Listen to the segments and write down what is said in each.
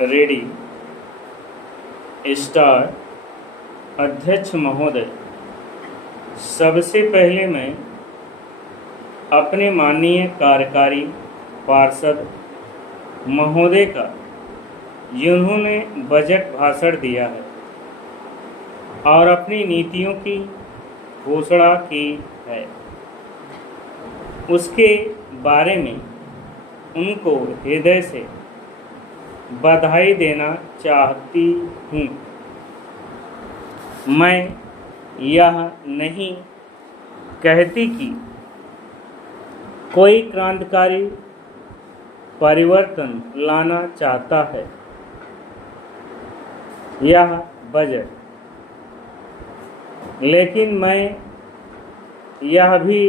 Ready star. अध्यक्ष महोदय, सबसे पहले मैं अपने माननीय कार्यकारी पार्षद महोदय का, जिन्होंने बजट भाषण दिया है और अपनी नीतियों की घोषणा की है, उसके बारे में उनको हृदय से बधाई देना चाहती हूँ। मैं यह नहीं कहती कि कोई क्रांतिकारी परिवर्तन लाना चाहता है। यह बजट, लेकिन मैं यह भी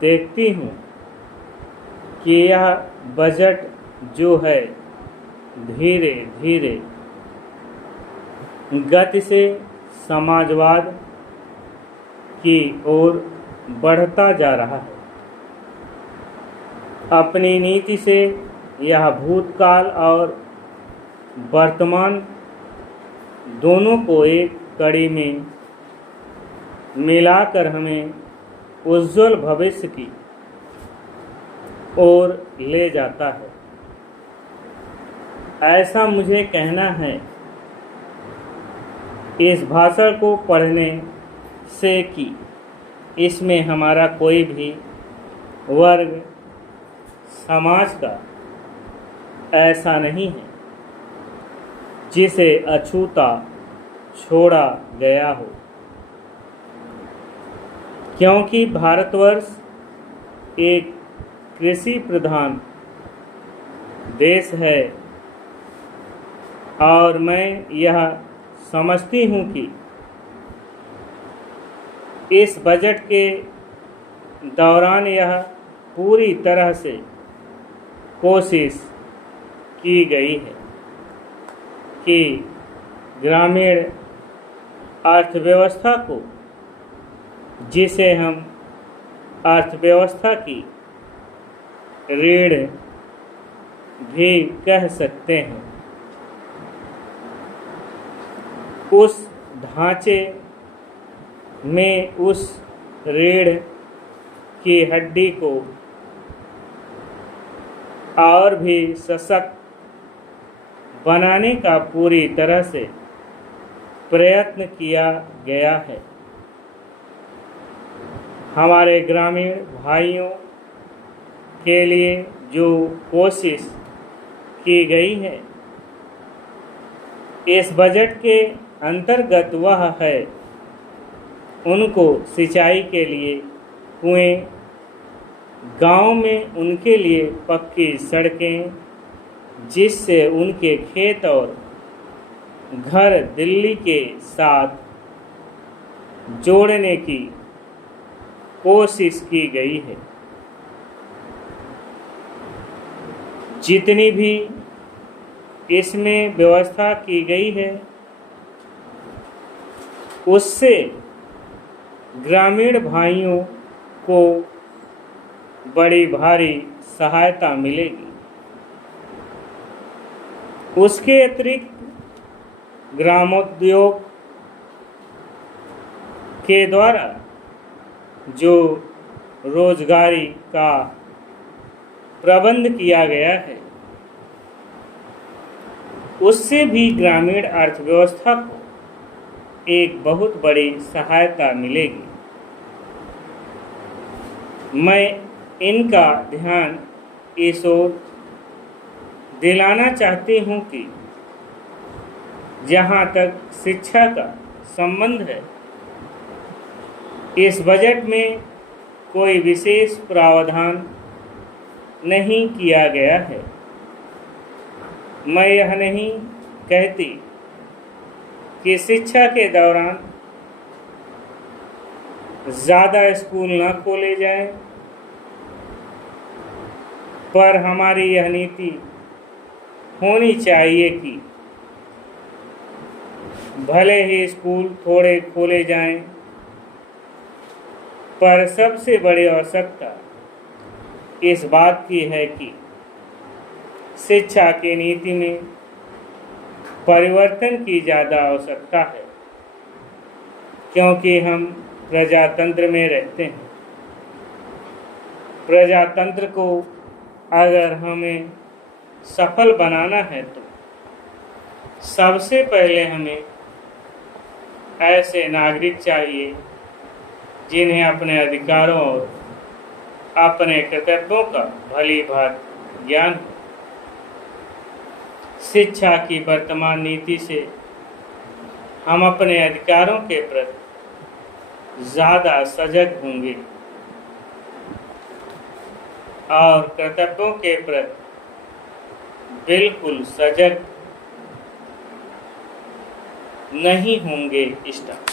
देखती हूँ कि यह बजट जो है धीरे धीरे गति से समाजवाद की ओर बढ़ता जा रहा है। अपनी नीति से यह भूतकाल और वर्तमान दोनों को एक कड़ी में मिलाकर हमें उज्जवल भविष्य की ओर ले जाता है। ऐसा मुझे कहना है। इस भाषण को पढ़ने से कि इसमें हमारा कोई भी वर्ग समाज का ऐसा नहीं है जिसे अछूता छोड़ा गया हो, क्योंकि भारतवर्ष एक कृषि प्रधान देश है और मैं यह समझती हूँ कि इस बजट के दौरान यह पूरी तरह से कोशिश की गई है कि ग्रामीण अर्थव्यवस्था को, जिसे हम अर्थव्यवस्था की रीढ़ भी कह सकते हैं, उस ढांचे में उस रीढ़ की हड्डी को और भी सशक्त बनाने का पूरी तरह से प्रयत्न किया गया है। हमारे ग्रामीण भाइयों के लिए जो कोशिश की गई है इस बजट के अंतर्गत, वह है उनको सिंचाई के लिए कुएं, गांव में उनके लिए पक्की सड़कें, जिससे उनके खेत और घर दिल्ली के साथ जोड़ने की कोशिश की गई है। जितनी भी इसमें व्यवस्था की गई है उससे ग्रामीण भाइयों को बड़ी भारी सहायता मिलेगी। उसके अतिरिक्त ग्रामोद्योग के द्वारा जो रोजगारी का प्रबंध किया गया है उससे भी ग्रामीण अर्थव्यवस्था को एक बहुत बड़ी सहायता मिलेगी। मैं इनका ध्यान इस ओर दिलाना चाहती हूँ कि जहाँ तक शिक्षा का संबंध है, इस बजट में कोई विशेष प्रावधान नहीं किया गया है। मैं यह नहीं कहती कि शिक्षा के दौरान ज़्यादा स्कूल न खोले जाएं, पर हमारी यह नीति होनी चाहिए कि भले ही स्कूल थोड़े खोले जाएं, पर सबसे बड़ी आवश्यकता इस बात की है कि शिक्षा की नीति में परिवर्तन की ज़्यादा आवश्यकता है, क्योंकि हम प्रजातंत्र में रहते हैं। प्रजातंत्र को अगर हमें सफल बनाना है तो सबसे पहले हमें ऐसे नागरिक चाहिए जिन्हें अपने अधिकारों और अपने कर्तव्यों का भली भांति ज्ञान हो। शिक्षा की वर्तमान नीति से हम अपने अधिकारों के प्रति ज़्यादा सजग होंगे और कर्तव्यों के प्रति बिल्कुल सजग नहीं होंगे। स्टार्ट।